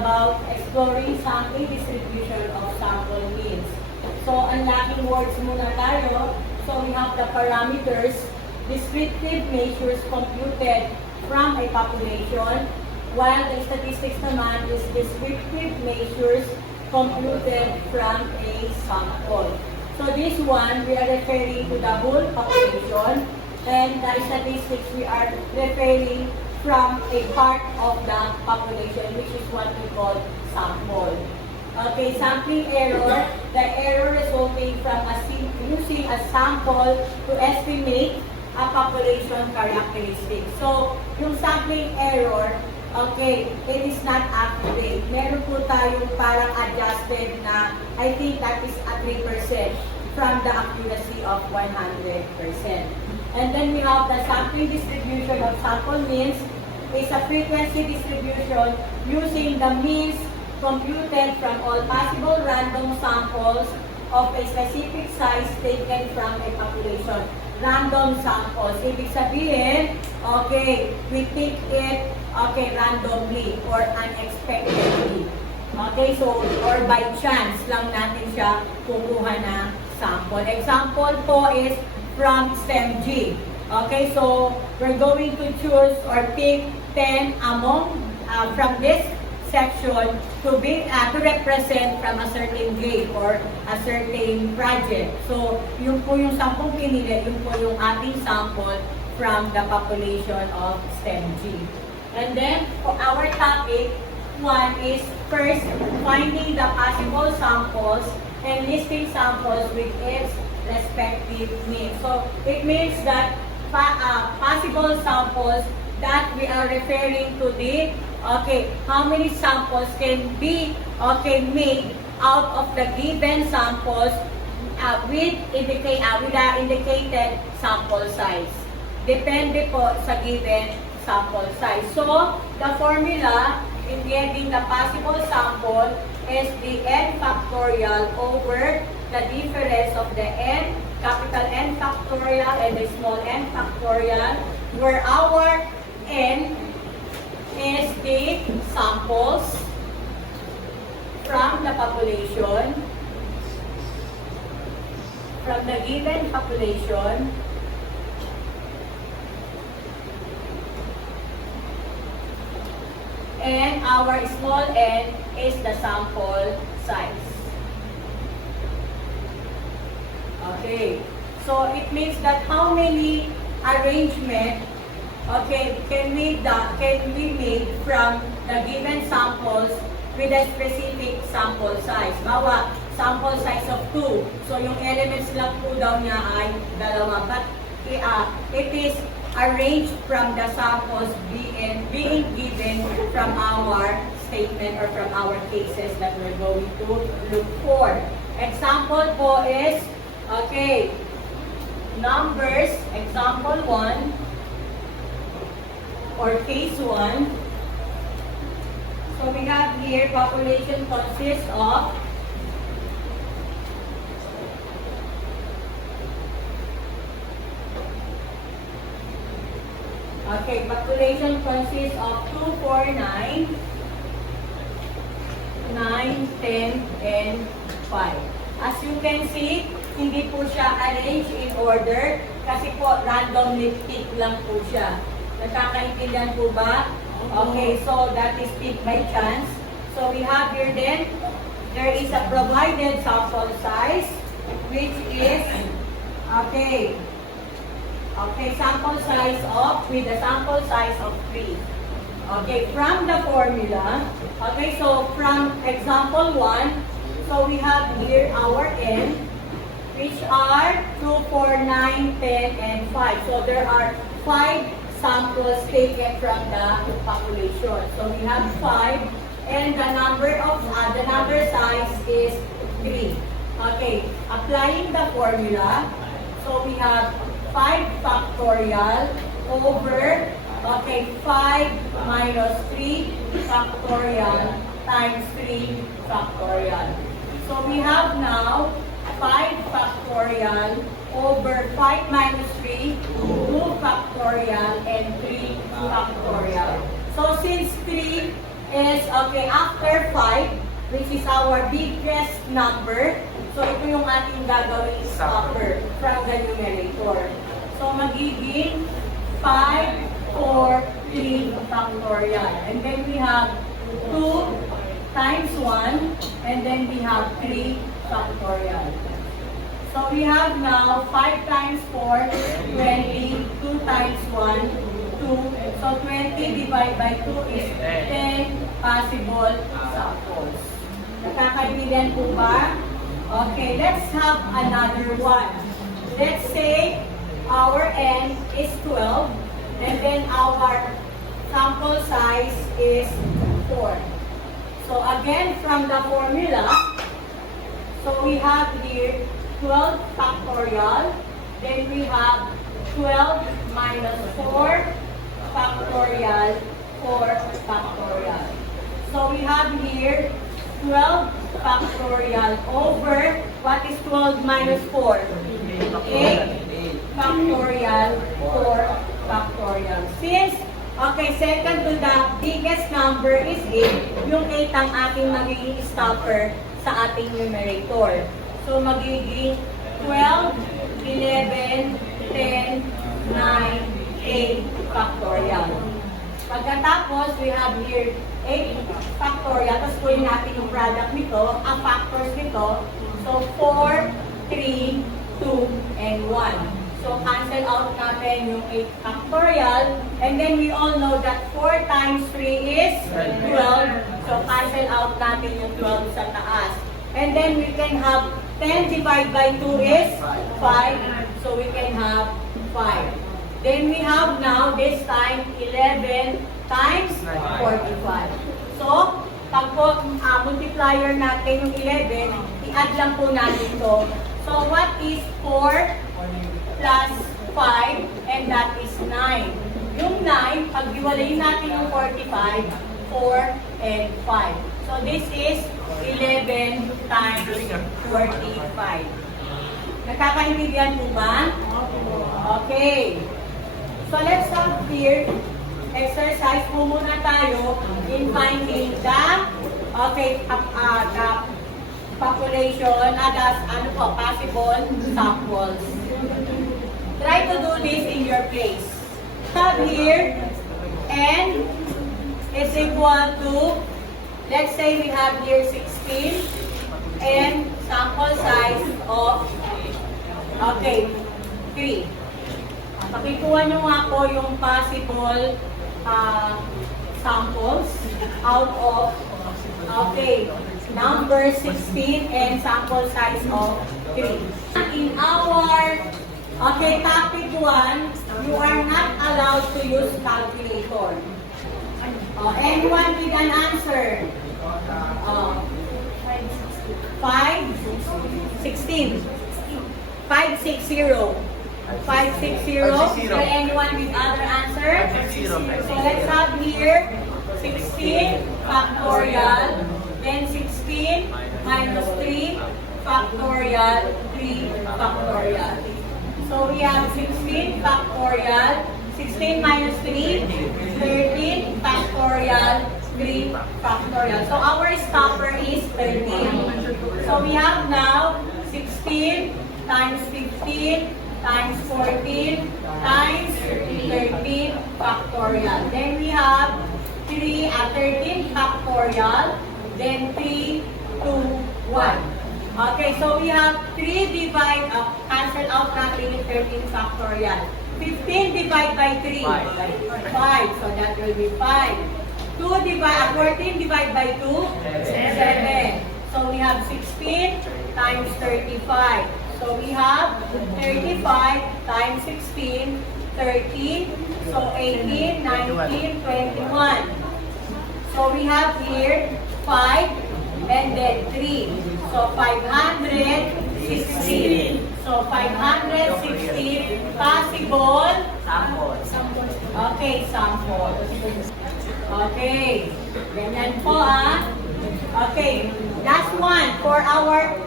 about exploring sampling distribution of sample means. So, unlocking words muna tayo. So, we have the parameters, descriptive measures computed from a population, while the statistics naman is descriptive measures computed from a sample. So, this one, we are referring to the whole population, and the statistics, we are referring from a part of the population, which is what we call sample. Okay, sampling error, the error resulting from using a sample to estimate a population characteristic. So, yung sampling error, okay, it is not accurate. Meron po tayong parang adjusted na, I think that is a 3% from the accuracy of 100%. And then we have the sampling distribution of sample means is a frequency distribution using the means computed from all possible random samples of a specific size taken from a population. Random samples. Ibig sabihin, okay, we take it, okay, randomly or unexpectedly. Okay, so, or by chance lang natin siya kukuha na sample. Example po is from STEM-G. Okay, so we're going to choose or pick 10 among from this section to represent from a certain grade or a certain project. So, yung po yung sampung pinili, yung po yung ating sample from the population of STEM-G. And then, for our topic, one is first, finding the possible samples and listing samples with its respective means. So, it means that possible samples that we are referring to the, okay, how many samples can be, okay, made out of the given samples with the indicated sample size. Depende po sa given sample size. So, the formula in getting the possible sample is the n factorial over the difference of the n, capital N factorial and the small n factorial, where our n is the samples from the population, from the given population, and our small n is the sample size. Okay, so it means that how many arrangement, okay, can we made from the given samples with a specific sample size. Bawa, sample size of 2. So yung elements lang po daw niya ay 2. But it is arranged from the samples being given from our statement or from our cases that we're going to look for. Example po is, okay, numbers, example 1 or case 1. So we have here population consists of population consists of 249, 9, 10, and 5. As you can see, hindi po siya arranged in order kasi po randomly pick lang po siya. Nakakaintindihan po ba? Okay, so that is pick by chance. So we have here then, there is a provided sample size which is, okay, sample size of, with a sample size of 3. Okay, from the formula, okay, so from example 1, so we have here our n, which are 2, 4, 9, 10, and 5. So there are 5 samples taken from the population. So we have 5, and the number size is 3. Okay, applying the formula, so we have 5 factorial over, okay, 5 minus 3 factorial times 3 factorial. So we have now 5 factorial over 5 minus 3, 2 factorial, and 3 factorial. So since 3 is, okay, after 5, which is our biggest number, so ito yung ating gagawing stopper from the numerator. So magiging 5, 4, 3 factorial. And then we have 2 times 1, and then we have 3 factorial. So we have now 5 times 4, 20, 2 times 1, 2. So 20 divided by 2 is 10 possible samples. Nakakaibigan po ba? Okay, let's have another one. Let's say our n is 12, and then our sample size is 4. So again, from the formula, so we have here 12 factorial, then we have 12 minus 4 factorial, 4 factorial. So we have here 12 factorial over, what is 12 minus 4? 8 factorial, 4 factorial. Since, okay, second to the biggest number is 8, yung 8 ang ating magiging stopper sa ating numerator. So, magiging 12, 11, 10, 9, 8 factorial. Pagkatapos, we have here 8 factorial. Tapos kunin natin yung product nito, ang factors nito. So, 4, 3, 2, and 1. So, cancel out natin yung 8 factorial. And then, we all know that 4 times 3 is 12. So, cancel out natin yung 12 sa taas. And then, we can have 10 divided by 2 is 5. So, we can have 5. Then, we have now, this time, 11 times 45. So, pag po multiplier natin yung 11, i-add lang po natin ito. So, what is 4 plus 5? And that is 9. Yung 9, pag iwalayin natin yung 45, 4 and 5. So, this is 11 times 45. Nakakaintindihan po ba? Okay. So, let's start here. Exercise po muna tayo in finding the, okay, the population, possible samples. Try to do this in your place. Start here, n is equal to, let's say we have here 16, and sample size of, okay, 3. Pakikuha nyo nga po yung possible samples out of, okay, number 16 and sample size of 3. In our, okay, topic 1, you are not allowed to use calculator. Anyone with an answer? 560. 560. 560. Is there anyone with other answer? So let's have here 16 factorial, then 16 minus 3 factorial, 3 factorial. So we have 16 factorial, 16 minus 3, 13 factorial, 3 factorial. So our stopper is 13. So we have now 16 times 15 times 14 times 13 factorial. Then we have 13 factorial, then 3, 2, 1. Okay, so we have 3 divide, cancel out natin yung 13 factorial. 15 divided by 3, 5. So that will be 5. 14 divided by 2, 7. So we have 16 times 35. So we have 35 times 16, 30. So 18, 19, 21. So we have here 5 and then 3. So 516. So 516 possible samples. Okay, samples. Okay. Ganyan po Okay. Last one for our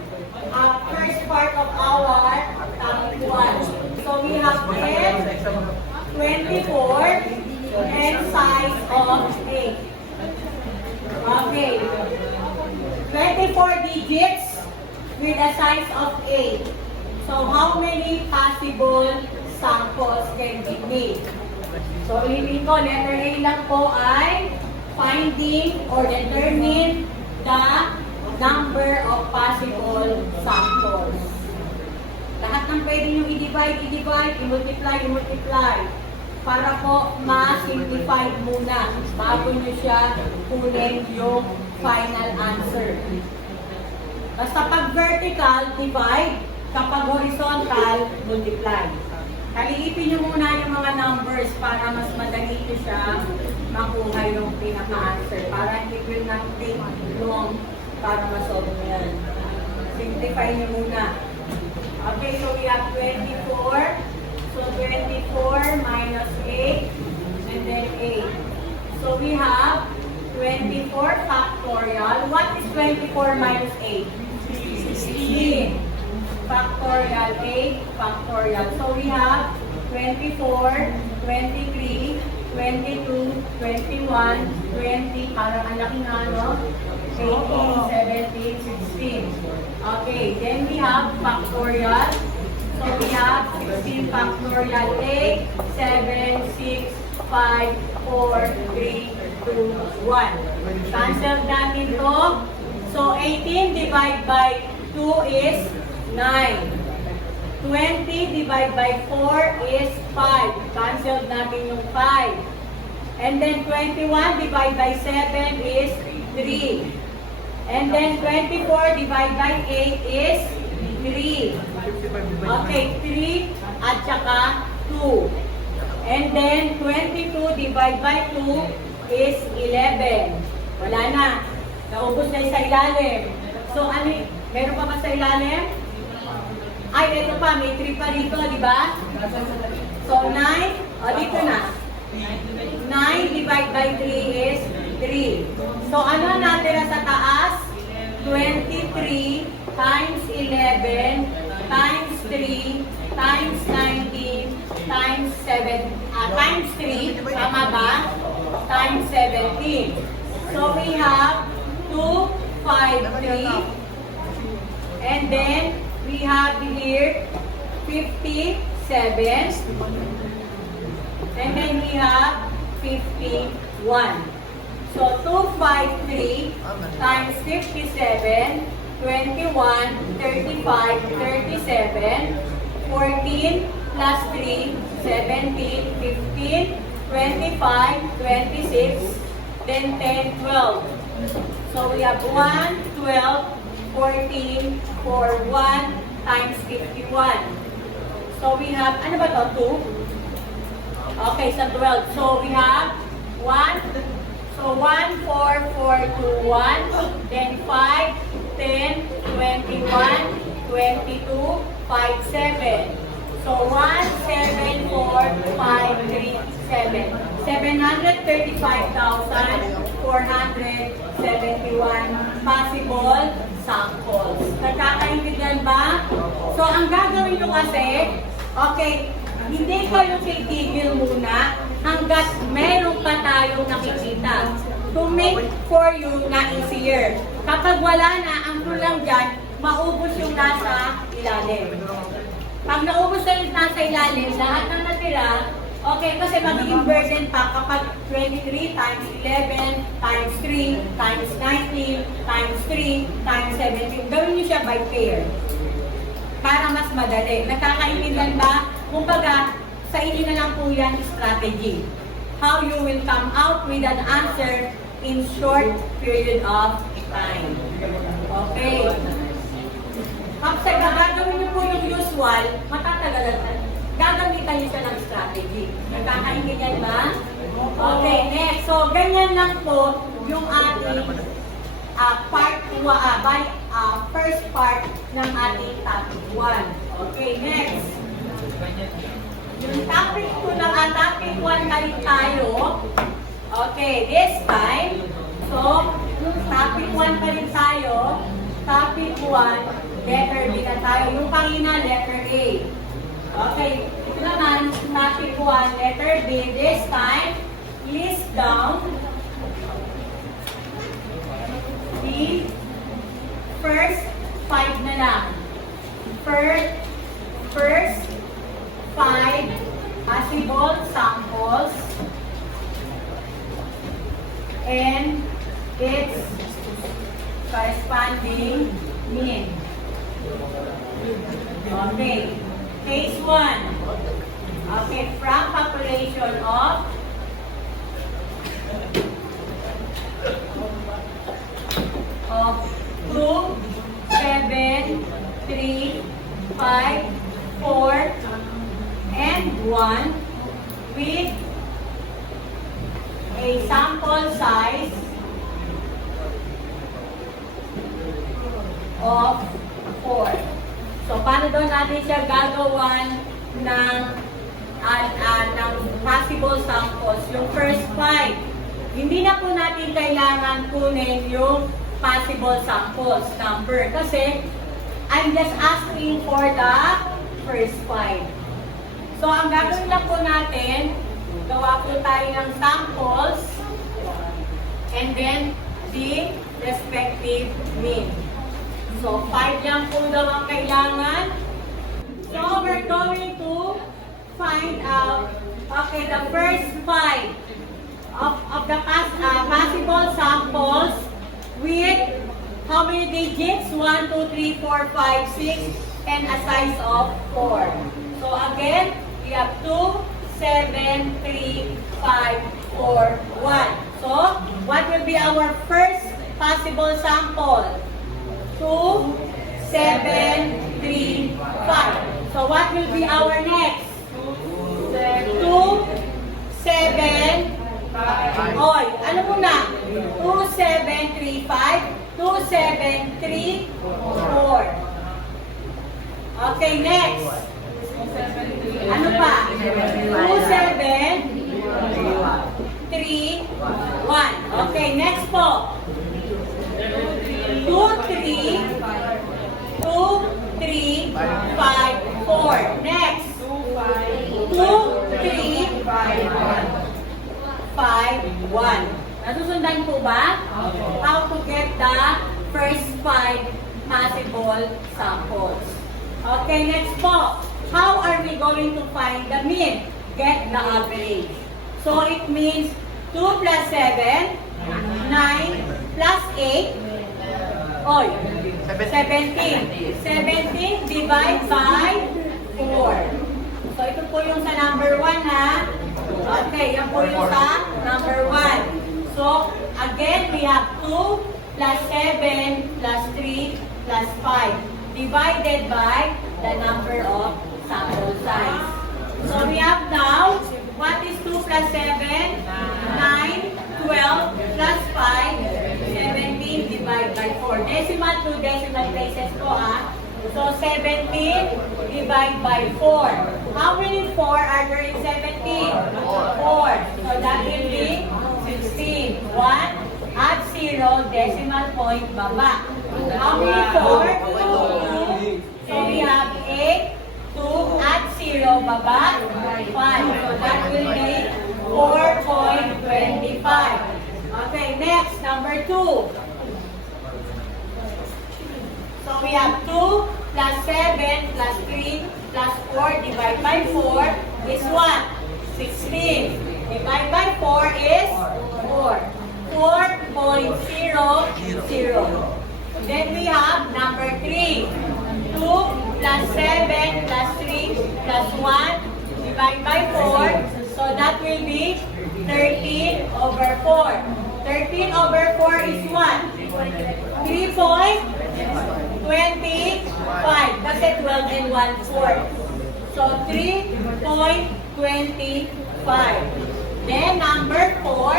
first part of our topic 1. So we have 10, 24, and size of 8. Okay. 24 digits with a size of 8. So, how many possible samples can be made? So, ilimin ko, letter A lang po ay finding or determine the number of possible samples. Lahat ng pwede nyo i-divide, i-multiply. Para po ma-simplify muna bago nyo siya kunin yung final answer. Basta pag vertical, divide. Kapag horizontal, multiply. Kaliipin nyo muna yung mga numbers para mas madali nyo siya makuha yung pinaka-answer. Para it will not take long para masolve nyo yan. Simplify nyo muna. Okay, so we have 24. So 24 minus 8 and then 8. So we have 24 factorial. What is 24 minus 8? 16. Factorial 8 factorial. So we have 24, 23, 22, 21, 20. Parang ang laki na, no? 18, 17, 16. Okay, then we have factorial. So we have 16 factorial 8, 7, 6, 5, 4, 3, 2, 1. Cancel natin to. So 18 divided by 2 is 9. 20 divided by 4 is 5. Cancel natin yung 5. And then 21 divided by 7 is 3. And then 24 divided by 8 is 3. Okay, 3 at saka 2. And then 22 divided by 2 is 11. Wala na. Naubos na yung sa ilalim. So, ano, meron pa ba sa ilalim? Ay, ito pa, may 3 pa rito, di ba? So, 9, o dito na. 9 divided by 3 is 3. So, ano natira sa taas? 23 times 11 times 3 times 19 times 7, times 3, tama ba? Times 17. So, we have 2, 5, 3. And then, we have here 57. And then we have 51. So 253 times 57, 21, 35, 37, 14 plus 3, 17, 15, 25, 26, then 10, 12. So we have 1, 12, 14, 4, 1 times 51. So we have, ano ba to? 2? Okay, sa 12. So we have 1, so 1, 4, 4, 2, 1, then 5, 10, 21, 22, 5, 7. So 1, 7, 4, 5, 3, 7. 735,471 possible samples. Nagkakaintindihan ba? So, ang gagawin nyo kasi, okay, hindi kayo titigil muna hanggat meron pa tayong nakikita. To make for you na easier. Kapag wala na, ang kulang dyan, maubos yung nasa ilalim. Pag naubos na yung nasa ilalim, lahat ng natira, okay, kasi magiging burden pa kapag 23 times 11 times 3 times 19 times 3 times 17. Gawin niyo siya by pair. Para mas madali. Nakakaintindihan ba? Kumbaga, sa inyo na lang po yan strategy. How you will come out with an answer in short period of time. Okay. Kapag gagawin niyo po yung usual, matatagalan na. Gagamitan niyo siya ng strategy. Nagkakaintindihan ba? Okay, next. So, ganyan lang po yung ating first part ng ating topic 1. Okay, next. Yung topic 2 ng topic 1 balik tayo. Okay, this time. So, topic 1 pa rin tayo. Topic 1, letter B na tayo. Yung kanina, letter A. Okay, ito naman, topic 1, letter B. This time, list down first 5 na lang. First 5 possible samples and its corresponding mean. Okay. Case 1. Okay, from population of 2, 7, 3, 5, 4, and 1 with a sample size of 4. So, paano daw natin siya gagawan ng possible samples? Yung first 5. Hindi na po natin kailangan kunin yung possible samples number kasi I'm just asking for the first 5. So, ang gagawin lang po natin, gawa po tayo ng samples and then the respective mean. So, 5 lang po daw ang kailangan. So, we're going to find out, okay, the first 5 of the possible samples with how many digits? 1, 2, 3, 4, 5, 6, and a size of 4. So, again, we have 2, 7, 3, 5, 4, 1. So, what will be our first possible sample? 2, 7, 3, 5. So, what will be our next? 2, 7, 5. Oy, ano muna? 2, 7, 3, 5. 2, 7, 3, 4. Okay, next. Ano pa? 2, 7, 3, 1. Okay, next po. 2, 3, 2, 3, 5, 4. Next. 2, 3, 5, 1. Nasusundan po ba? How to get the first 5 possible samples. Okay, next po. How are we going to find the mean? Get the average. So, it means 2 plus 7, 9 plus 8, oy, 17. 17 divide by 4. So, ito po yung sa number 1 ha. Okay, yan po yung sa number 1. So, again, we have 2 plus 7 plus 3 plus 5 divided by the number of sample size. So, we have now, what is 2 plus 7? 9, 12 plus 5, 17 divided by 4. Decimal to decimal places po ha. So, 17 divided by 4. How many 4 are there in 17? 4. So, that will be 16. 1, add 0, decimal point, baba. How many 4? 2. So, we have 8. 2, add 0, baba. 5. So, that will be 4.25. Okay, next, number 2. So, we have 2 plus 7 plus 3 plus 4 divided by 4 is what? 16. Divided by 4 is 4. 4.00. Then we have number 3. 2 plus 7 plus 3 plus 1 divided by 4. So that will be 13 over 4. 13 over 4 is what? 3.25. Kasi 12 and 1/4. So 3.25. Then number 4.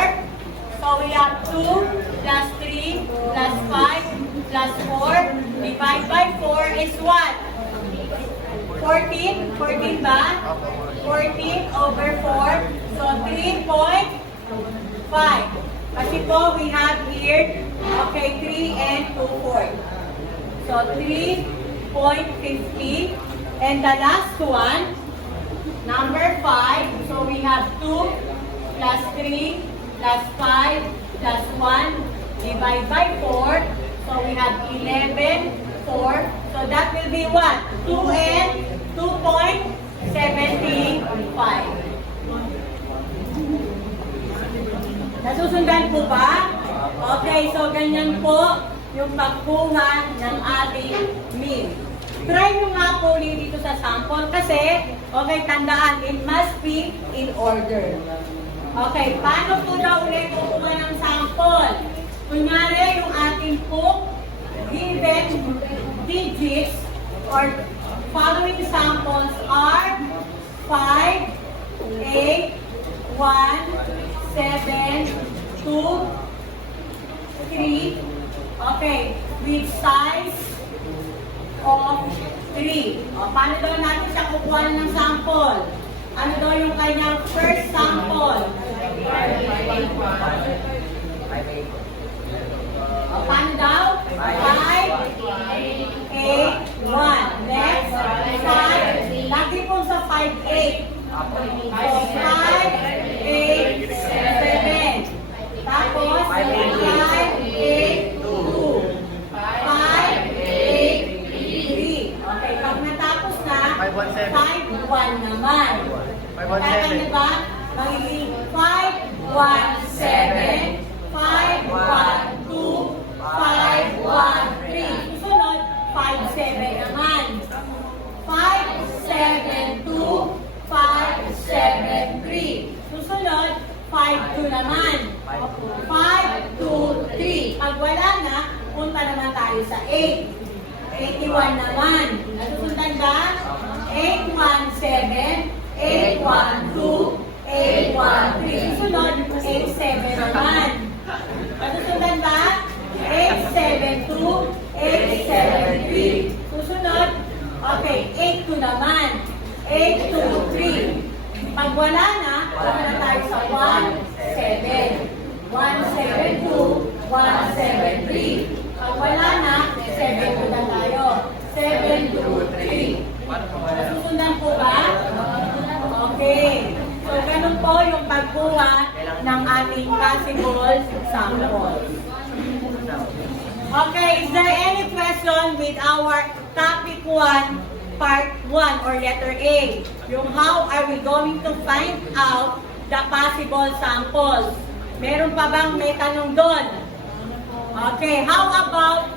So we have 2 plus 3 plus 5 plus 4 divided by 4 is what? 14? 14 ba? 14 over 4. So 3.5. Kasi po we have here, okay, 3 and 2/4. So 3.50. And the last one, number 5. So we have 2 plus 3 plus 5 plus 1 divided by 4. So we have 11, 4. So that will be what? 2 and 2.75. Nasusundan po ba? Okay, so ganyan po yung pagkuha ng ating mean. Try nyo nga po ulit dito sa sample kasi, okay, tandaan, it must be in order. Okay, paano po daw ulit kukuha ng sample? Kunyari, yung ating po given digits or following samples are 5, 8, 1, 7, 2, 3. Okay, with size of 3. O, paano daw natin siya kukuha ng sample? Ano daw yung kanyang first sample? O, paano daw? 5, 8, 1. Next, 5. Lagi po sa 5, 8. So, 5, 8, 7. Tapos, 5, 8, 2. 5, 8, 3. Okay, pag natapos na, 5, 1 naman. Tatang na ba? Magiging 5, 1, 7. 5, 1, 2. 5, 1, 3. Susunod, 5, 7 naman. 5, 7, 2. 5, 7, 3. Susunod, 5, 2 naman. 5, 2, 3. Pag wala na, punta naman tayo sa 8. 81 naman. Nasusundan ba? 8, 1, 7. 8, 1, 2. 8, 1, 3. Susunod, 8, 7 naman. Nasusundan ba? 8, 7, 2. 8, 7, 3. Susunod, okay, 8, 2 naman. 8, 2, 3. Pag wala na, wala na tayo sa 1, 7. 1, 7, 2. 1, 7, 3. Pag wala na, 7, 2 na tayo. 7, 2, 3. Nasusundan po ba? Okay. So, ganun po yung pagkuha ng ating possible samples. Okay, is there any question with our topic 1? Part 1 or letter A, yung how are we going to find out the possible samples. Meron pa bang may tanong doon? Okay, how about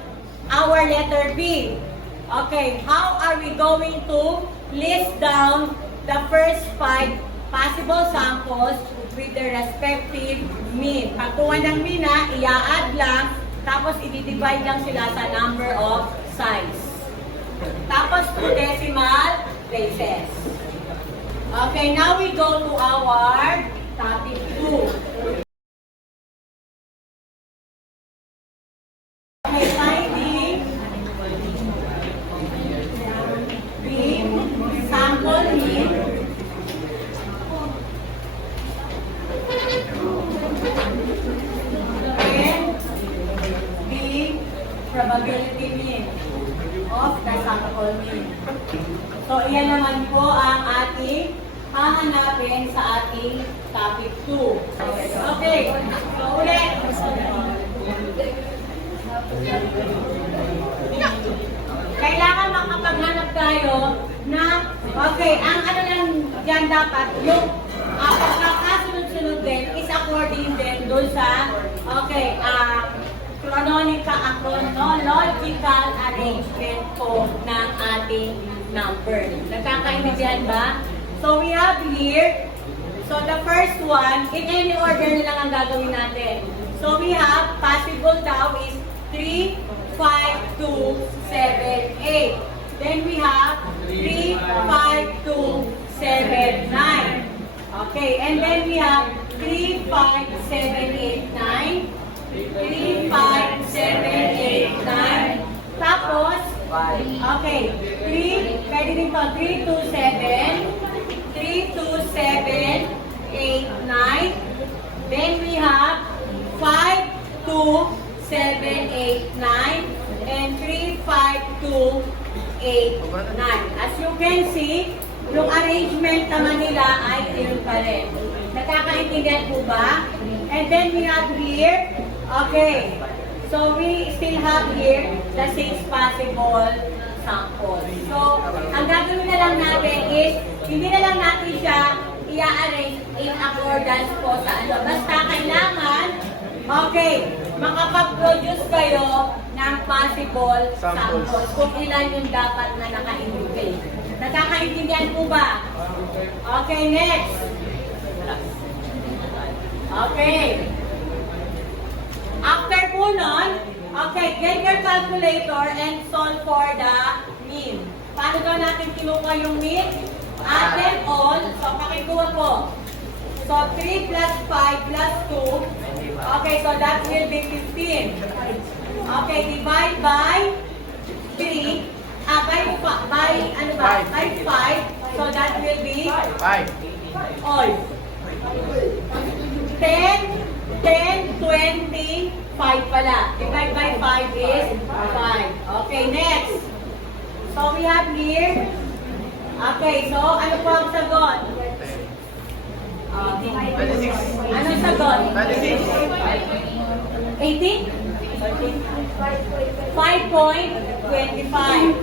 our letter B? Okay, how are we going to list down the first 5 possible samples with their respective mean? Pagkuha ng mean na, i-add lang, tapos i-divide lang sila sa number of size. Tapos 2 decimal places. Okay, now we go to our topic 2. Okay, finding the sample mean and the probability mean of the sample mean. So, iyan naman po ang ating hahanapin sa ating topic 2. Okay, so ulit. Kailangan makapaghanap tayo na, okay, ang ano lang dyan dapat, yung pagkakasunod-sunod din is according din doon sa, okay, chronological arrangement po ng ating number. Nagkakaintindihan ba? So we have here, so the first one, in any order na lang ang gagawin natin. So we have, possible daw is 3, 5, 2, 7, 8. Then we have 3, 5, 2, 7, 9. Okay, and then we have 3, 5, 7, 8, 9. 3, 5, 7, 8, 9. Tapos, okay, 3, pwede din to, 3, 2, 7. 3, 2, 7, 8, 9. Then we have 5, 2, 7, 8, 9. And 3, 5, 2, 8, 9. As you can see, yung arrangement naman nila ay yun pa rin. Nakakaintindihan po ba? And then we have here, okay, So we still have here the 6 possible samples. So, ang gagawin na lang natin is, hindi na lang natin siya i-arrange in accordance po sa ano. Basta kailangan, okay, makapag-produce kayo ng possible samples. Kung ilan yung dapat na naka-indicate. Nakakaintindihan po ba? Okay, next. Okay. After po nun, okay, get your calculator and solve for the mean. Paano daw natin kinuha yung mean? Add them all. So, pakikuha po. So, 3 plus 5 plus 2. Okay, so that will be 15. Okay, divide by 3. By 5. So, that will be 5. all. 10, 20, 5 pala. Divide by 5 is 5. Okay, next. So, we have here. Okay, so, ano po ang sagot? Anong sagot? 80? 5.25.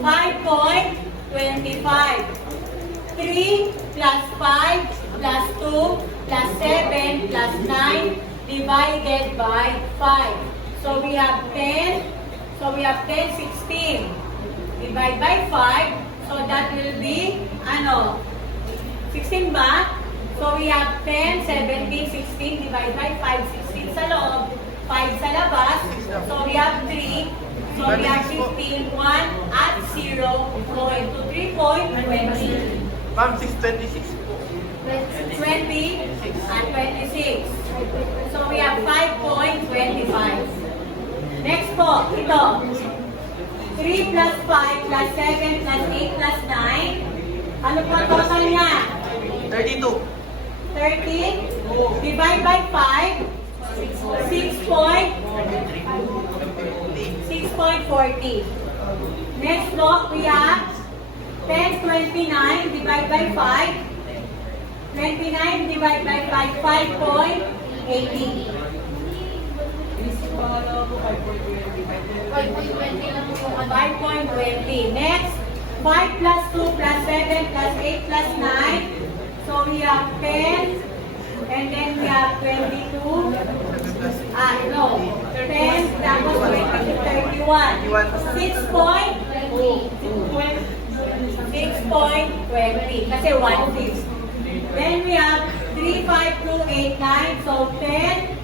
5.25. 3 plus 5 plus 2 plus 7 plus 9 divided by 5. So we have 10. So we have 10, 16. Divide by 5. So that will be, 16 ba? So we have 10, 17, 16. Divide by 5, 16 sa loob. 5 sa labas. So we have 3. So we have 15, 1 at 0 going to 3.20. Ma'am, 626 po. 20 and 26. So we have 5.25. Next po, ito. 3 plus 5 plus 7 plus 8 plus 9. Ano po ang total niya? 32. 30. Divide by 5. 6.40. Next po, we have 1029 divided by 5. 29 divided by 5, 5.80. 5.20. Next, 5 plus 2 plus 7 plus 8 plus 9. So we have 10. And then we have 22. 10. Tapos 22, 31. 6.20. Kasi 1/6. Then we have 3, 5, 2, 8, 9. So 10.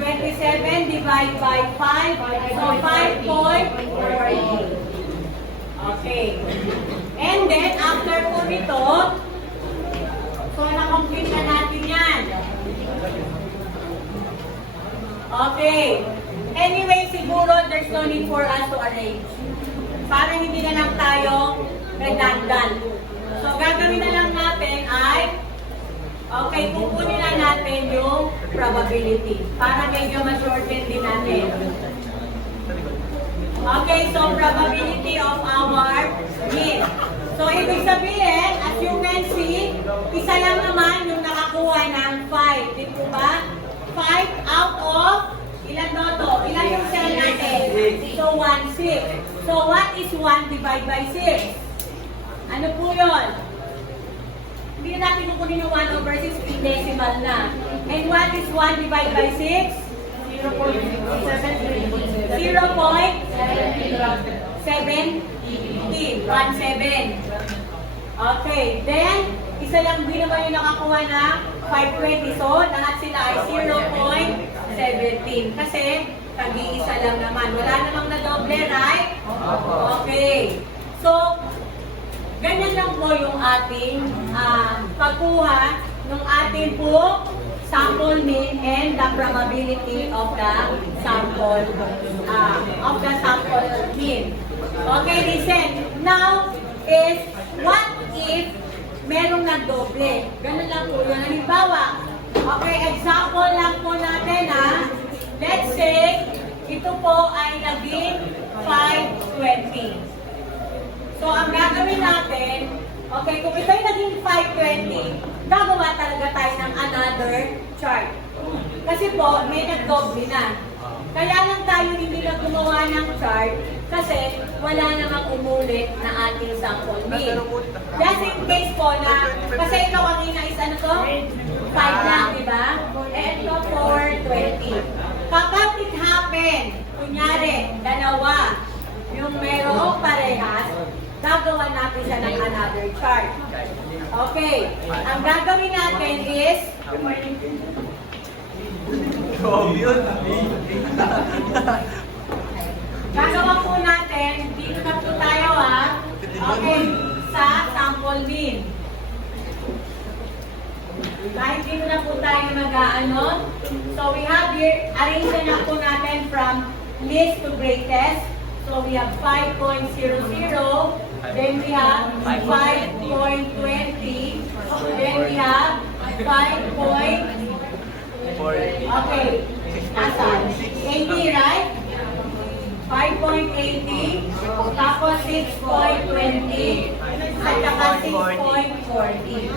27 divided by 5. So 5.40. Okay. And then after po nito, so na-complete na natin yan. Okay. Anyway, siguro there's no need for us to arrange. Parang hindi na lang tayo redundant. So gagawin na lang natin ay, okay, kukunin na natin yung probability para medyo ma-shorten din natin. Okay, so probability of our mean. So ibig sabihin, as you can see, isa lang naman yung nakakuha ng 5. Di po ba? 5 out of, ilan no to? Ilan yung cell natin? So 1, 6. So what is 1 divided by 6? Ano po yun? Hindi na natin kukunin yung 1 over 6, decimal na. And what is 1 divided by 6? 0.17. 1.7. Okay, then, isa lang din naman yung nakakuha na 520. So, lahat sila ay 0.17. Kasi, tag-iisa lang naman. Wala namang na doble, right? Okay. So, ganyan lang po yung ating pagkuha ng ating po sample mean and the probability of the sample mean. Okay, listen. Now is what if merong nagdoble? Ganun lang po yun. Halimbawa, okay, example lang po natin let's say, ito po ay naging 520. So, ang gagawin natin, okay, kung ito'y naging 520, gagawa talaga tayo ng another chart. Kasi po, may nag-doble na. Kaya lang tayo hindi na gumawa ng chart kasi wala namang umulit na ating sample mean. Just in case po na, kasi ito kanina is ano to? 5 lang, di ba? Eh, ito 420. Kapag it happen, kunyari, dalawa, yung mayroong parehas, gagawa natin siya ng another chart. Okay, ang gagawin natin is, gagawa po natin, dito na po tayo okay, sa sample mean. Dahil dito na po tayo nag-ano, so we have here, arrange na po natin from least to greatest. So we have 5.00, then we have 5.20, then we have 5. Okay, asan? 80, right? 5.80, tapos 6.20, at saka 6.40.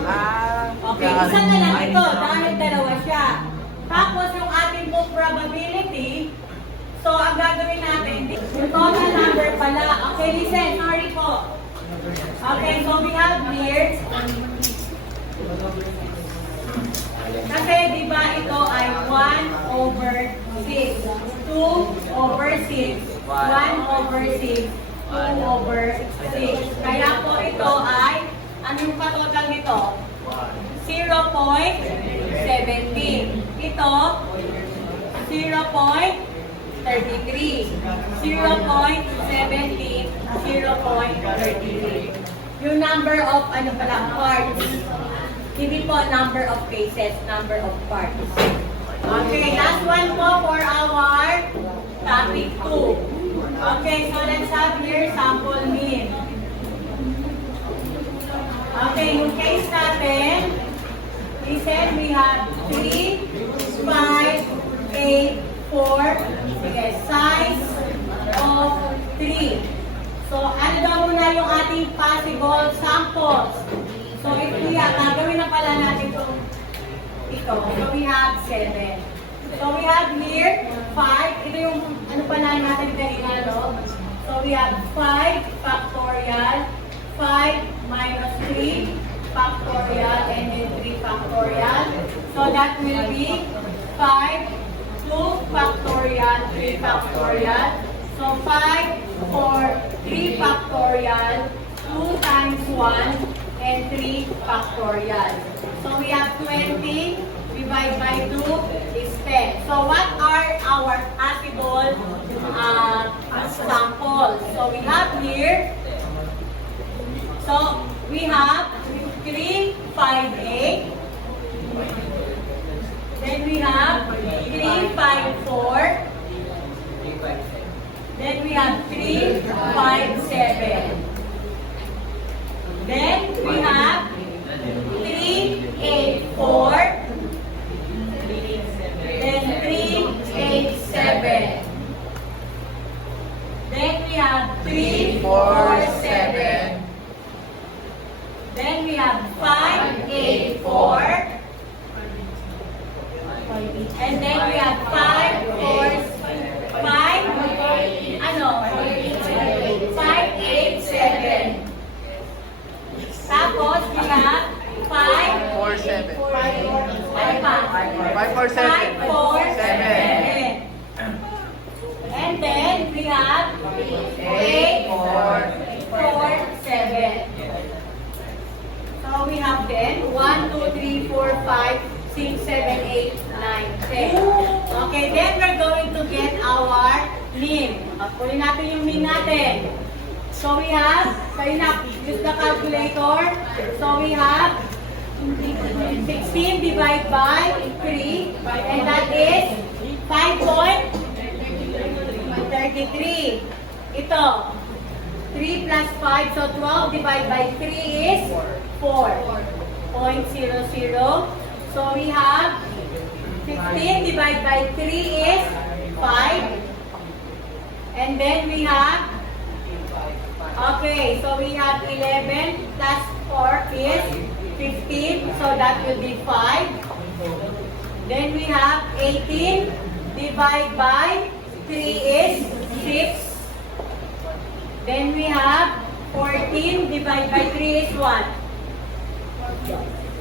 Okay, isa na lang ito, dahil dalawa siya. Tapos yung ating book probability, so ang gagawin natin, yung total number pala. Okay, listen, sorry po. Okay, so we have here, kasi di ba ito ay 1 over 6, 2 over 6, 1 over 6, 2 over 6. Kaya po ito ay, anong pa-total nito? 0.17. Ito, 0.33. 0.17, 0.33. Yung number of, ano pala, parts. Hindi po number of cases, number of parts. Okay, last one po for our topic 2. Okay, so let's have here sample mean. Okay, yung case natin, we said we have 3, 5, 8, 4, sige, size of 3. So, ano daw muna yung ating possible samples? So, if we have, gagawin na pala natin ito. So, we have 7. So, we have here 5. Ito yung, ano pala natin kanina, no? So, we have 5 factorial, 5 minus 3 factorial, and then 3 factorial. So, that will be 5, 2 factorial, 3 factorial. So, 5, 4, 3 factorial, 2 times 1, and 3 factorial. So we have 20 divided by 2 is 10. So what are our possible samples? So we have here, so we have 3, 5, 8. Then we have 3, 5, 4. Then we have 3, 5, 7. Then we have 3, 8, 4. Then 3, 8, 7. Then we have 3, 4, 7. Then we have 5, 8, 4. And then we have 5, 4, 5, ano? 5, 8, 7. Tapos, we have 5, 4, 7. ano pa? 5, 4, 7. 5, 4, 7. And then, we have 8, 4, 7. So, we have then 1, 2, 3, 4, 5, 6, 7, 8, 9, 10. Okay, then we're going to get our mean. Pagpulin natin yung mean natin. So we have, use the calculator. So we have 16 divided by 3, and that is 5.33. Ito, 3 plus 5, so 12 divided by 3 is 4.00. So we have 15 divided by 3 is 5. And then we have, okay, so we have 11 plus 4 is 15, so that will be 5. Then we have 18 divided by 3 is 6. Then we have 14 divided by 3 is what?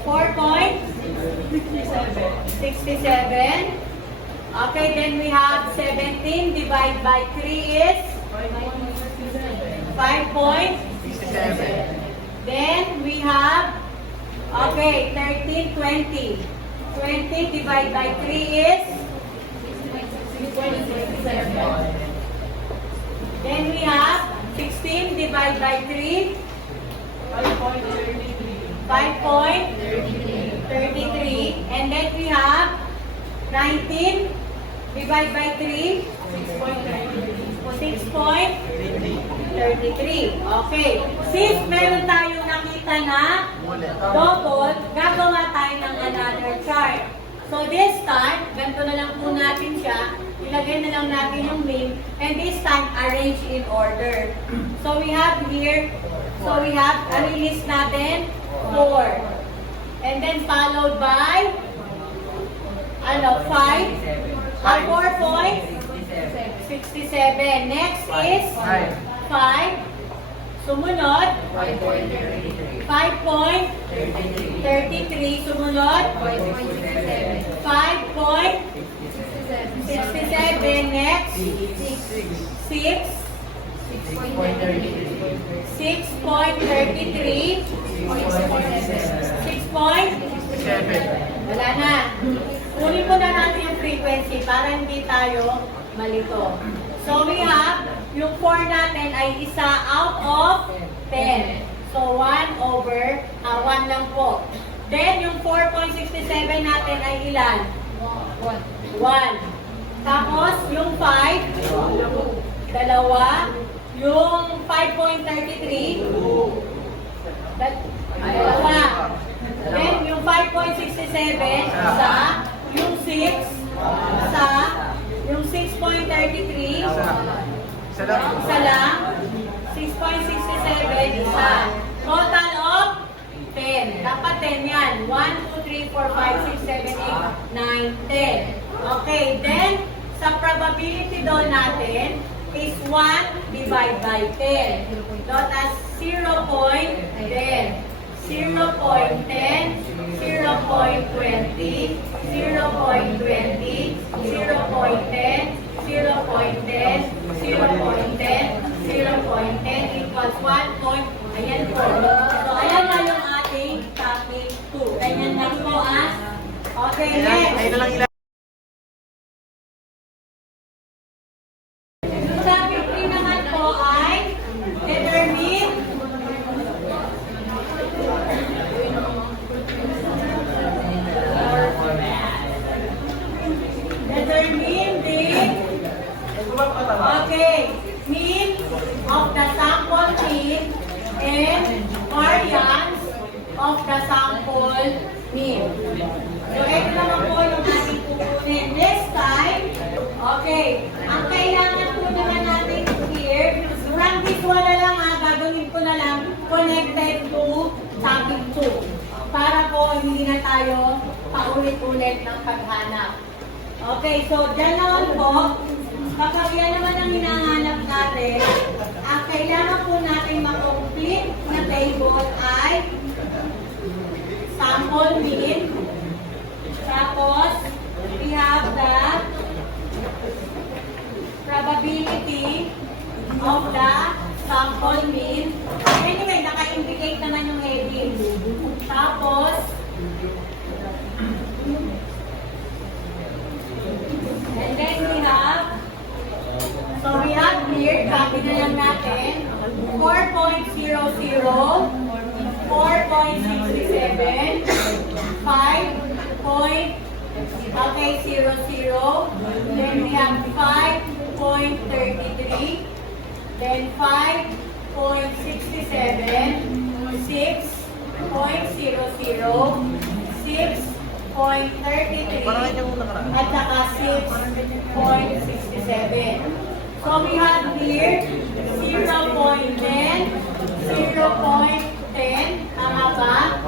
4.67. Okay, then we have 17 divided by 3 is 5.67. Then we have, okay, 13, 20. 20 divided by 3 is 6.67. Then we have 16 divided by 3, 5.33. And then we have 19 divided by 3, 6.33. Okay. Since meron tayong nakita na double, gagawa tayo ng another chart. So this time, ganito na lang po natin siya. Ilagay na lang natin yung mean. And this time, arrange in order. So we have here, list natin, 4. And then followed by, 5. 4.67. Next is 5. Sumunod, 5.33. Sumunod, 5.67. Next, 6. 6.33. 6. Wala na. Kunin po na natin yung frequency para hindi tayo malito. So we have, yung 4 natin ay isa out of 10. So 1 lang po. Then yung 4.67 natin ay ilan? 1. Tapos yung 5, dalawa. Yung 5.33, dalawa. Then yung 5.67, isa. Yung 6, isa. Yung 6.33, isa lang. 6.67, isa. Total of 10. Dapat 10 yan. 1, 2, 3, 4, 5, 6, 7, 8, 9, 10. Okay, then sa probability daw natin is 1 divided by 10. Dot as 0.10. 0.10, 0.20, 0.20, 0.10, 0.10, 0.10 equals 1 point. Ayan po. So, ayan na yung ating topic 2. Ganyan lang po, ah. Okay, next. Topic 3 naman po ay determine mean of the sample mean and variance of the sample mean. So, ito naman po yung ating kukunin. This time, okay, ang kailangan po naman natin here, practice wala lang gagawin ko na lang connected to topic 2. Para po hindi na tayo paulit-ulit ng paghanap. Okay, so dyan naman po, kapag yan naman ang hinahanap natin, ang kailangan po natin ma-complete na table ay sample mean. Tapos, we have the probability of the sample mean. Anyway, naka-indicate naman yung heading. Tapos, and then we have, so we have here, copy na lang natin, 4.00, 4.67, 5.00, then we have 5.33, then 5.67, 6.00, 6.33, at saka 6.67. So we have here 0.10, 0.10, tama ba?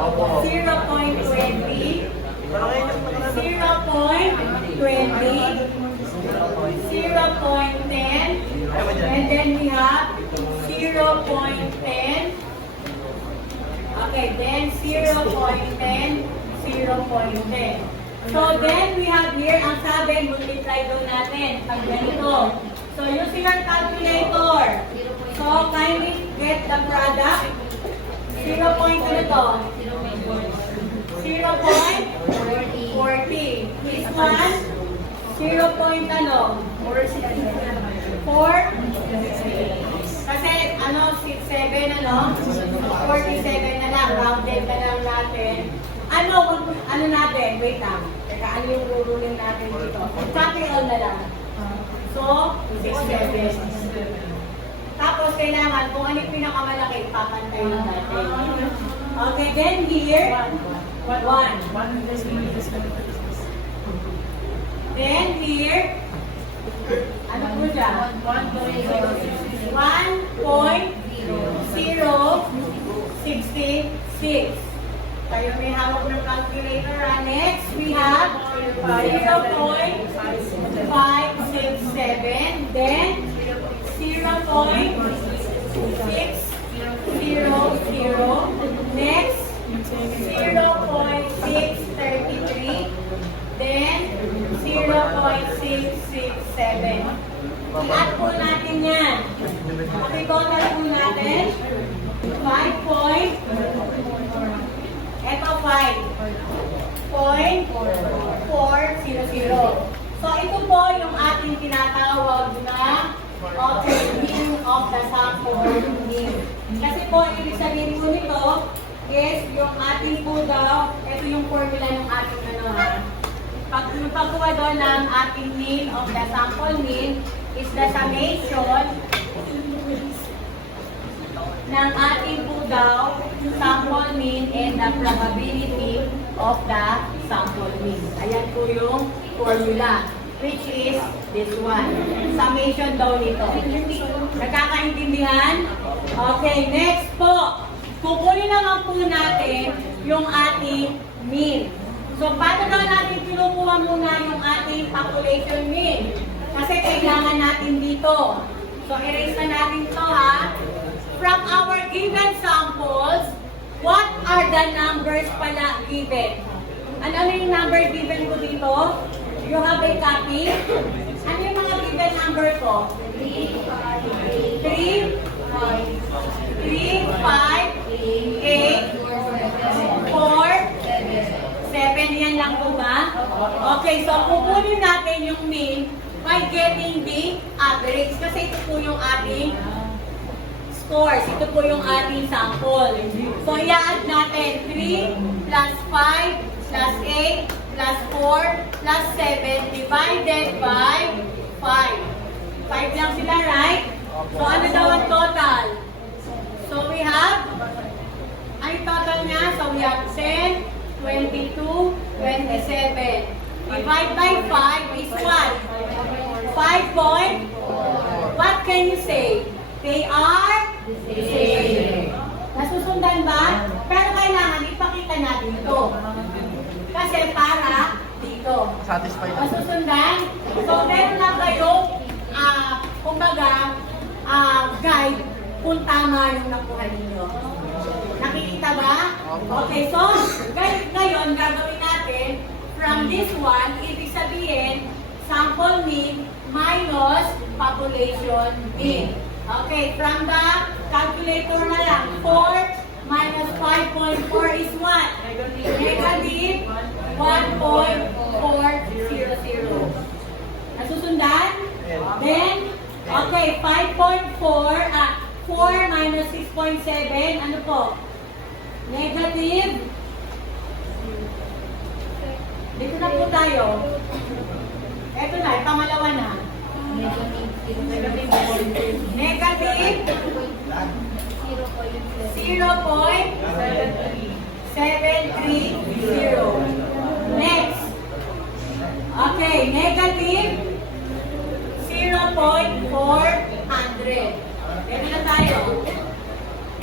0.20, 0.30, 0.10, and then we have 0.10. Okay, then 0.10, 0.10. So then we have here, ang sabi, multiply daw natin. Pag ganito. So using our calculator, so kindly get the product. 0. Ano to? 0.40. This one, 0. Ano? 4. Kasi ano, 67 ano? 47 na lang, rounded na lang natin. Ano natin? Wait lang. Teka, ano yung rurulin natin dito? Capital na lang. So, 67. Tapos, kailangan, kung ano yung pinakamalaki, papantayin natin. Okay, then here, 1. Then here, ano po dyan? 1.066. Tayo may hawak ng calculator. Next, we have 0.567. Then, 0.600. Next, 0.633. Then, 0.667. I-add po natin yan. Okay, total po natin. 5.400. So, ito po yung ating tinatawag na mean of the sample mean. Kasi po, ibig sabihin po nito is yung ating po daw, ito yung formula ng ating ano ha. Pagkuha doon ng ating mean of the sample mean is the summation ng ating po daw sample mean and the probability of the sample mean. Ayan po yung formula, which is this one. Summation daw nito. Nagkakaintindihan? Okay, next po. Kukunin naman po natin yung ating mean. So, paano daw natin kinukuha muna yung ating population mean? Kasi kailangan natin dito. So, erase na natin ito ha. From our given samples, what are the numbers pala given? Ano yung number given ko dito? You have a copy? Ano yung mga given number ko? 3, 5, 8, 4, 7, yan lang po ba? Okay, so kukunin natin yung mean by getting the average. Kasi ito po yung ating scores. Ito po yung ating sample. So, i-add natin 3 plus 5 plus 8 plus 4 plus 7 divided by 5. 5 lang sila, right? So, ano daw ang total? So, we have, ang total niya, so we have 10, 22, 27. Divide by 5 is what? 5 point? What can you say? They are the same. Nasusundan ba? Pero kailangan ipakita natin ito. Kasi para dito. Satisfied. Nasusundan? So, meron na kayong, kumbaga, guide kung tama yung nakuha ninyo. Nakikita ba? Okay, so, ngayon, gagawin natin, from this one, ibig sabihin, sample mean minus population mean. Okay, from the calculator na lang, 4 minus 5.4 is what? Negative 1.400. Nasusundan? Then, okay, 5.4, 4 minus 6.7, ano po? Negative. Dito na po tayo. Ito na, pangalawa na. Negative 0.730. Next. Okay, negative 0.400. Ito na tayo.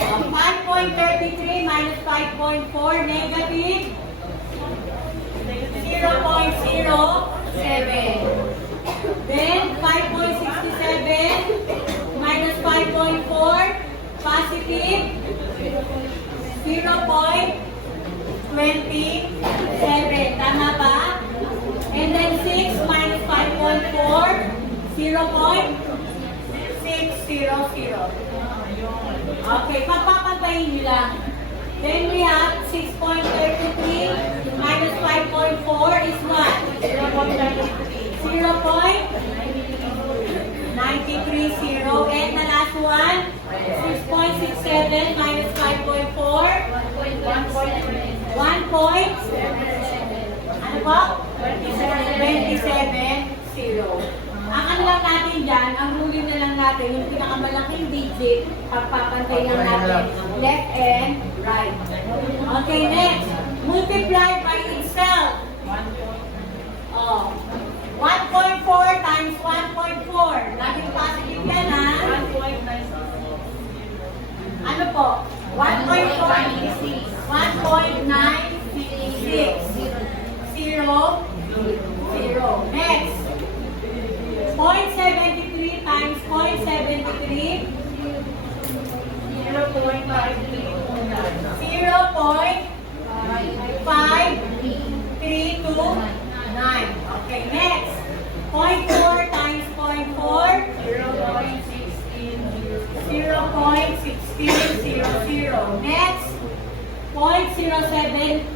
5.33 minus 5.4, negative 0.07. 7. Tama ba? And then 6 minus 5.4, 0.600. Okay, papapantayin nyo lang. Then we have 6.33 minus 5.4 is what? 0.930. And the last one, 6.67 minus 5.4. 1 point. Ano po? 27.0. Ang ano lang natin dyan, ang ruling na lang natin, yung pinakamalaking digit, pagpapantay lang natin, left and right. Okay, next. Multiply by itself. Oh. 1.4 times 1.4. Laging positive yan, ha? Ano po? 1.4. 1.966. 0. Next. 0.73 times 0.73. 0.5329. Okay, next. 0.4 times 0.4. 0.1600. Next. 0.07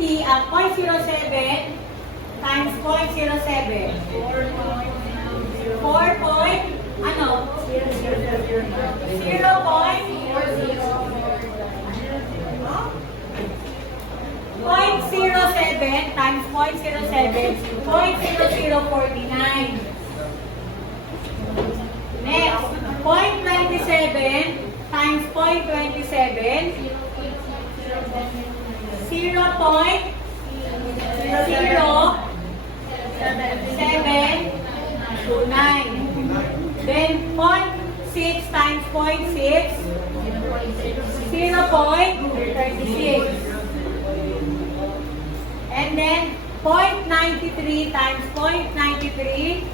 times 0.07. 4 point, ano? 0.07 times 0.07, 0.0049. Next, 0.27 times 0.27, 0.0729. Then 0.6 times 0.6, 0.36. And then 0.93 times 0.93,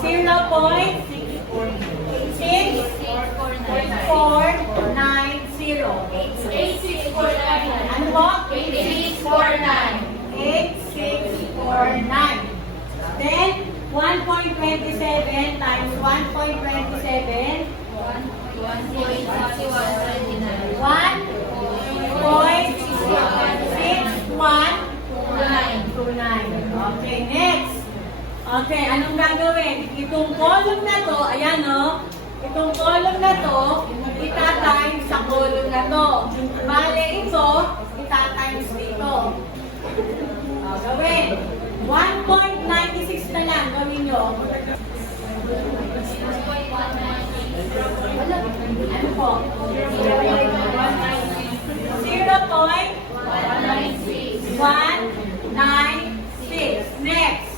0.6490. Ano po? 8649. Then 1.27 times 1.27, 1.6129. Okay, next. Okay, anong gagawin? Itong column na to, ayan o. Itong column na to, itatimes sa column na to. Bale ito, itatimes dito. Gawin. 1.96 na lang gawin nyo. Ano po? 0.196. Next.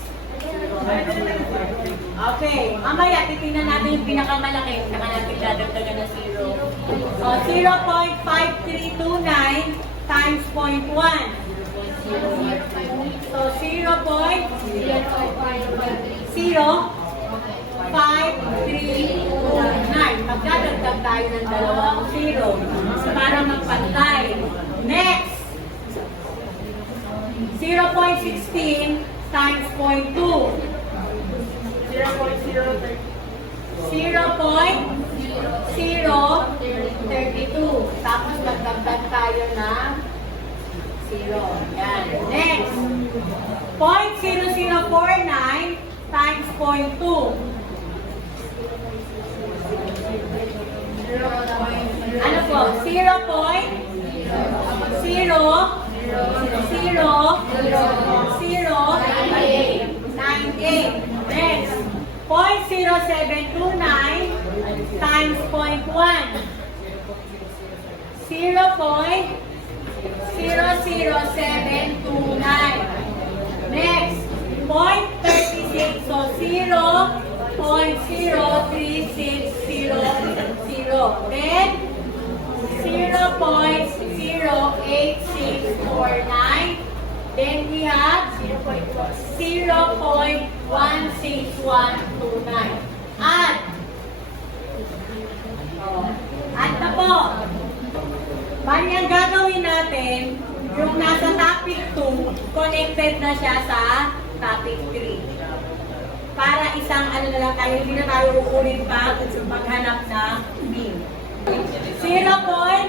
Okay. Mamaya, titignan natin yung pinakamalaki. Saka natin dadagdagan na 0. So, 0.5329 times 0.1. So, 0.0539. Magdadagdag tayo ng dalawang 0 para magpantay. Next, 0.16 times 0.2. 0.032. Tapos magdagdag tayo ng 0. Yan. Next, 0.0049 times 0.2. Ano po? 0.00098. Next, 0.0729 times 0.1. 0.00729. Next, 0.36. So, 0.03600. Then, 0.08649. Then we have 0.16129. At na po. Bali ang gagawin natin, yung nasa topic 2, connected na siya sa topic 3. Para isang ano na lang tayo, hindi na tayo uulit pa maghanap ng mean. 0.5, 7,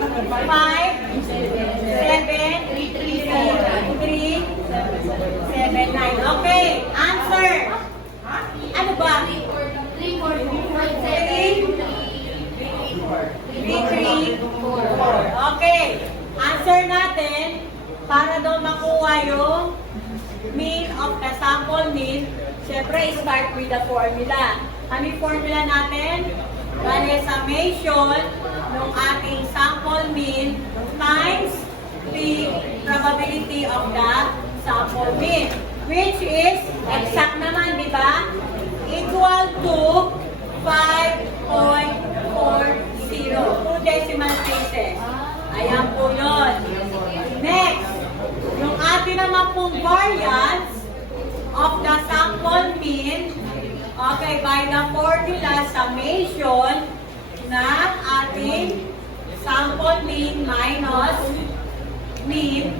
3, 7, 9. Okay, answer. Ano ba? 3, 3, 4. Okay, answer natin para daw makuha yung mean of the sample mean. Siyempre, start with the formula. Ano yung formula natin? Bale, summation ng ating sample mean times the probability of the sample mean, which is exact naman, di ba? Equal to 5.40. 2 decimal places. Ayan po yun. Next, yung ating naman pong variance of the sample mean, okay, by the formula summation na ating sample mean minus mean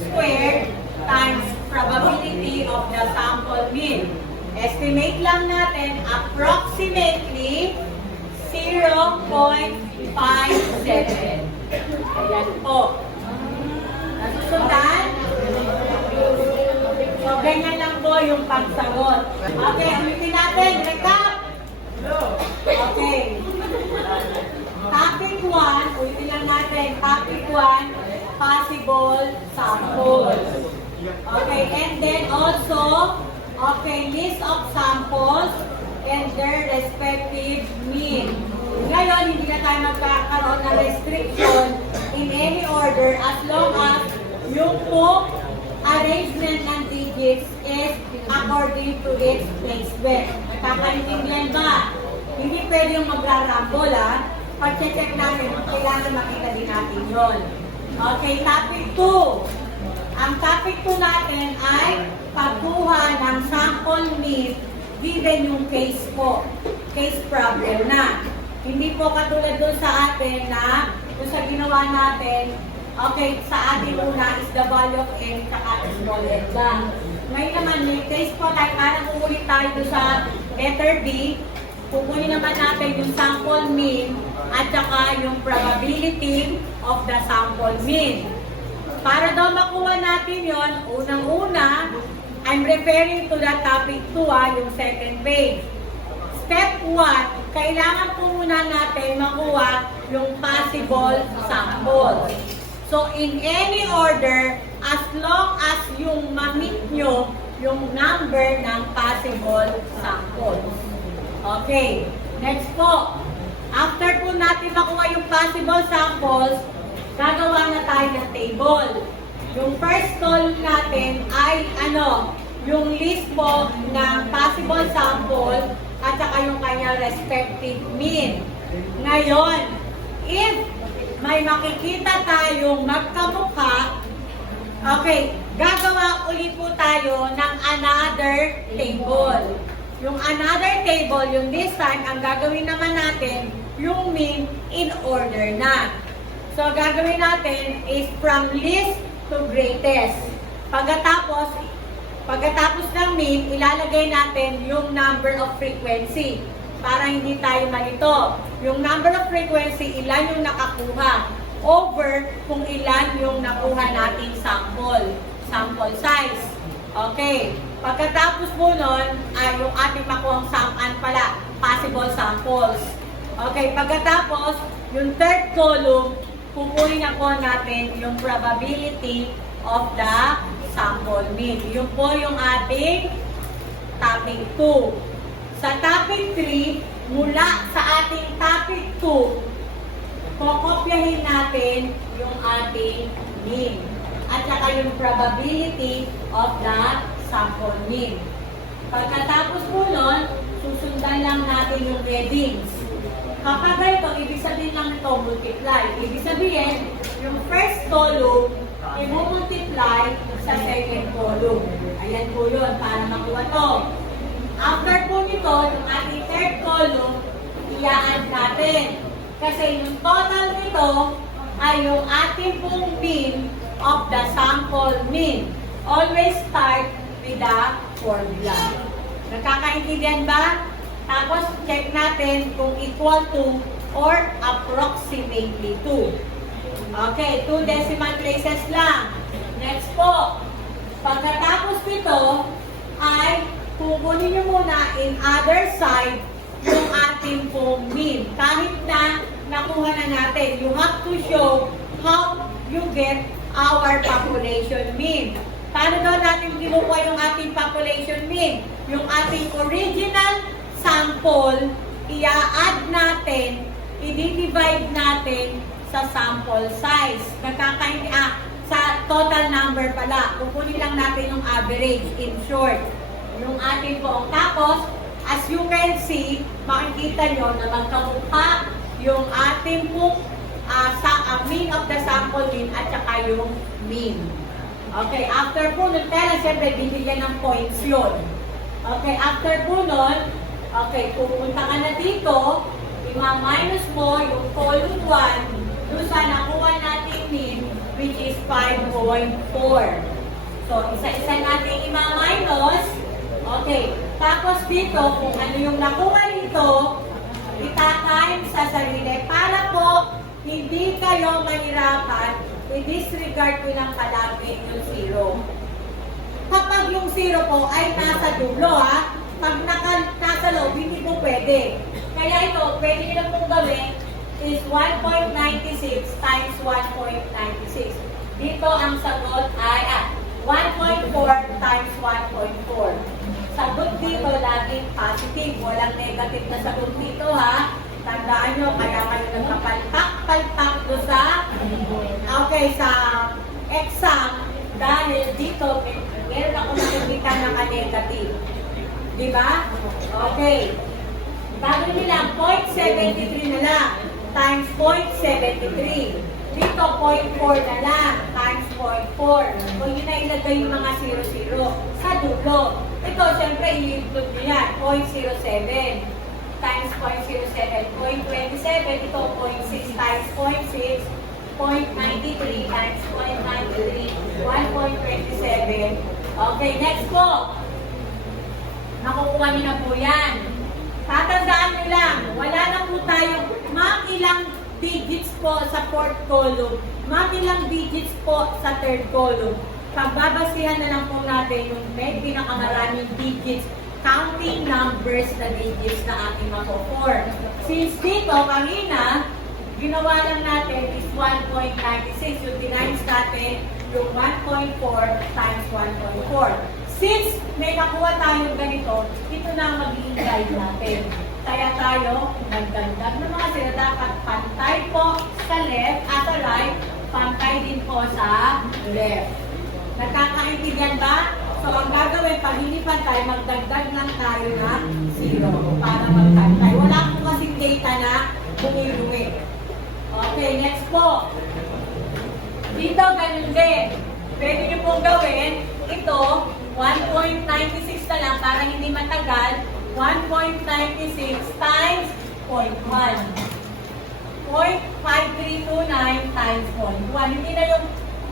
squared times probability of the sample mean. Estimate lang natin approximately 0.57. Ayan po. Nasusundan? So, ganyan lang po yung pagsagot. Okay, ulitin natin. Recap! Okay. Topic 1, ulitin lang natin. Topic 1, possible samples. Okay, and then also, okay, list of samples and their respective mean. Ngayon, hindi na tayo magkakaroon ng restriction in any order as long as yung po arrangement ng digits is according to its placement. Nakakaintindihan ba? Hindi pwede yung magrarambol, ha? Pag-check natin, kailangan makita din natin yun. Okay, topic 2. Ang topic 2 natin ay pagkuha ng sample mean given yung case po. Case problem na. Hindi po katulad doon sa atin na doon sa ginawa natin, okay, sa ating una is the value of n saka small n lang. Ngayon naman, may case po like parang uulit tayo doon sa letter B, kukunin naman natin yung sample mean at saka yung probability of the sample mean. Para daw makuha natin yon, unang-una, I'm referring to the topic 2, yung second page. Step 1, kailangan po muna natin makuha yung possible samples. So, in any order, as long as yung ma-meet nyo yung number ng possible samples. Okay, next po. After po natin makuha yung possible samples, gagawa na tayo ng table. Yung first column natin ay yung list po ng possible sample at saka yung kanyang respective mean. Ngayon, if may makikita tayong magkamukha, okay, gagawa ulit po tayo ng another table. Yung another table, yung this time, ang gagawin naman natin, yung mean in order na. So, gagawin natin is from least to greatest. Pagkatapos ng mean, ilalagay natin yung number of frequency para hindi tayo malito. Yung number of frequency, ilan yung nakakuha over kung ilan yung nakuha nating sample size. Okay. Pagkatapos po nun, ay yung ating makuhang possible samples. Okay. Pagkatapos, yung third column, kukunin na po natin yung probability of the sample mean. Yun po yung ating topic 2. Sa topic 3, mula sa ating topic 2, kokopyahin natin yung ating mean. At saka yung probability of the sample mean. Pagkatapos po nun, susundan lang natin yung readings. Kapag ito, ibig sabihin lang ito, multiply. Ibig sabihin, yung first column, i-multiply sa second column. Ayan po yun, para makuha to. After po nito, yung ating third column, i-add natin. Kasi yung total nito ay yung ating pong mean of the sample mean. Always start with the formula. Nakakaintindihan ba? Tapos check natin kung equal to or approximately to. Okay, 2 decimal places lang. Next po. Pagkatapos nito ay kukunin nyo muna in other side yung ating pong mean. Kahit na nakuha na natin, you have to show how you get our population mean. Paano daw natin kinukuha yung ating population mean? Yung ating original sample, i-add natin, i-divide natin sa sample size. Sa total number pala. Kukunin lang natin yung average in short. Yung ating po. Tapos, as you can see, makikita nyo na magkamukha yung ating po mean of the sample mean at saka yung mean. Okay, after po nun, pero siyempre, bibigyan ng points yun. Okay, after po nun, okay, pupunta ka na dito, ima-minus mo yung column 1 doon sa nakuha natin mean, which is 5.4. So, isa-isa natin ima-minus. Okay, tapos dito, kung ano yung nakuha nito, ita-times sa sarili para po hindi kayo mahirapan, i-disregard ko ng palagi yung 0. Kapag yung 0 po ay nasa dulo ha, pag nasa loob, hindi po pwede. Kaya ito, pwede nyo na pong gawin is 1.96 times 1.96. Dito ang sagot ay 1.4 times 1.4. Sagot dito laging positive, walang negative na sagot dito ha. Tandaan nyo, kaya kayo nagpapalpak-palpak doon sa exam dahil dito meron ako nakikita na negative. Diba? Okay. Gagawin nila 0.73 na lang times 0.73. Dito 0.4 na lang times 0.4. Kung yun na ilagay yung mga 0-0 sa dulo. Ito, syempre, i-include nyo yan. 0.07 times 0.07. 0.27. Ito, 0.6 times 0.6. 0.93 times 0.93. 1.27. Okay, next po. Nakukuha nyo na po yan. Tatandaan nyo lang, wala na po tayong ilang digits po sa fourth column, ilang digits po sa third column. Pagbabasihan na lang po natin yung may pinakamaraming digits, counting numbers na digits na ating makukur. Since dito, kanina, ginawa lang natin is 1.96. Yung times natin, yung 1.4 times 1.4. Since may nakuha tayong ganito, ito na ang magiging guide natin. Kaya tayo, nagdagdag ng mga sila, dapat pantay po sa left at sa right, pantay din po sa left. Nagkakaintindihan ba? So, ang gagawin, pag hindi pantay, magdagdag lang tayo na 0 para magpantay. Wala po kasing data na bumi-bumi. Okay, next po. Dito, ganun din. Pwede nyo pong gawin, ito, 1.96 na lang para hindi matagal. 1.96 times 0.1. 0.5329 times 0.1. Hindi na yung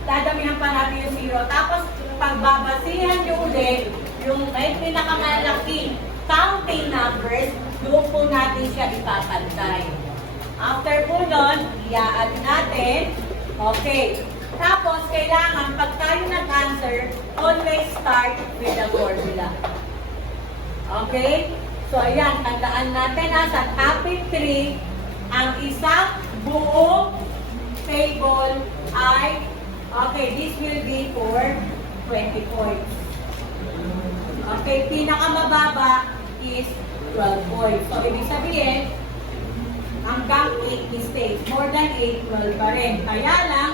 dadamihan pa natin yung 0. Tapos, pagbabasihan nyo ulit, yung may pinakamalaki counting numbers, doon po natin siya ipapantay. After po nun, i-add natin. Okay. Tapos, kailangan, pag tayo nag-answer, always start with the formula. Okay? So, ayan, tandaan natin sa topic 3, ang isang buong table ay, okay, this will be for 20 points. Okay, pinakamababa is 12 points. So, ibig sabihin, hanggang 8 mistakes. More than 8, 12 pa rin. Kaya lang,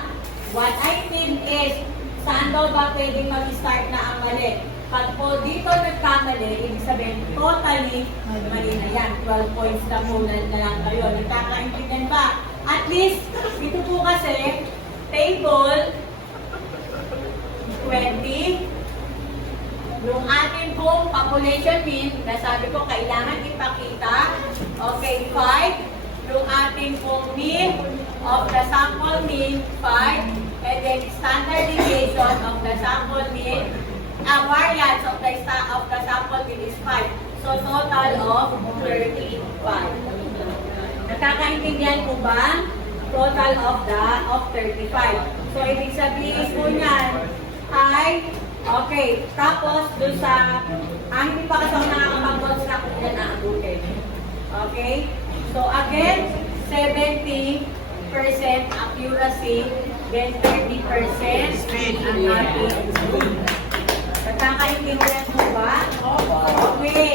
what I mean is, saan daw ba pwedeng mag-start na ang mali? Pag po dito nagkamali, ibig sabihin, totally mali na yan. 12 points na muna na lang kayo. Nagkakaintindihan ba? At least, ito po kasi, table 20, yung ating pong population mean, nasabi ko, kailangan ipakita. Okay, 5. Yung ating pong mean, of the sample mean 5, and then standard deviation of the sample mean, variance of the sample mean is 5. So total of 35. Nakakaintindihan po ba? Total of 35. So ibig sabihin po niyan ay okay. Tapos dun sa hindi pa kasi ako nakakapag-notes na kung yan aabutin. Okay? So again, 70% accuracy, then 30% ang ating speed. Nakakaintindihan mo ba? Okay.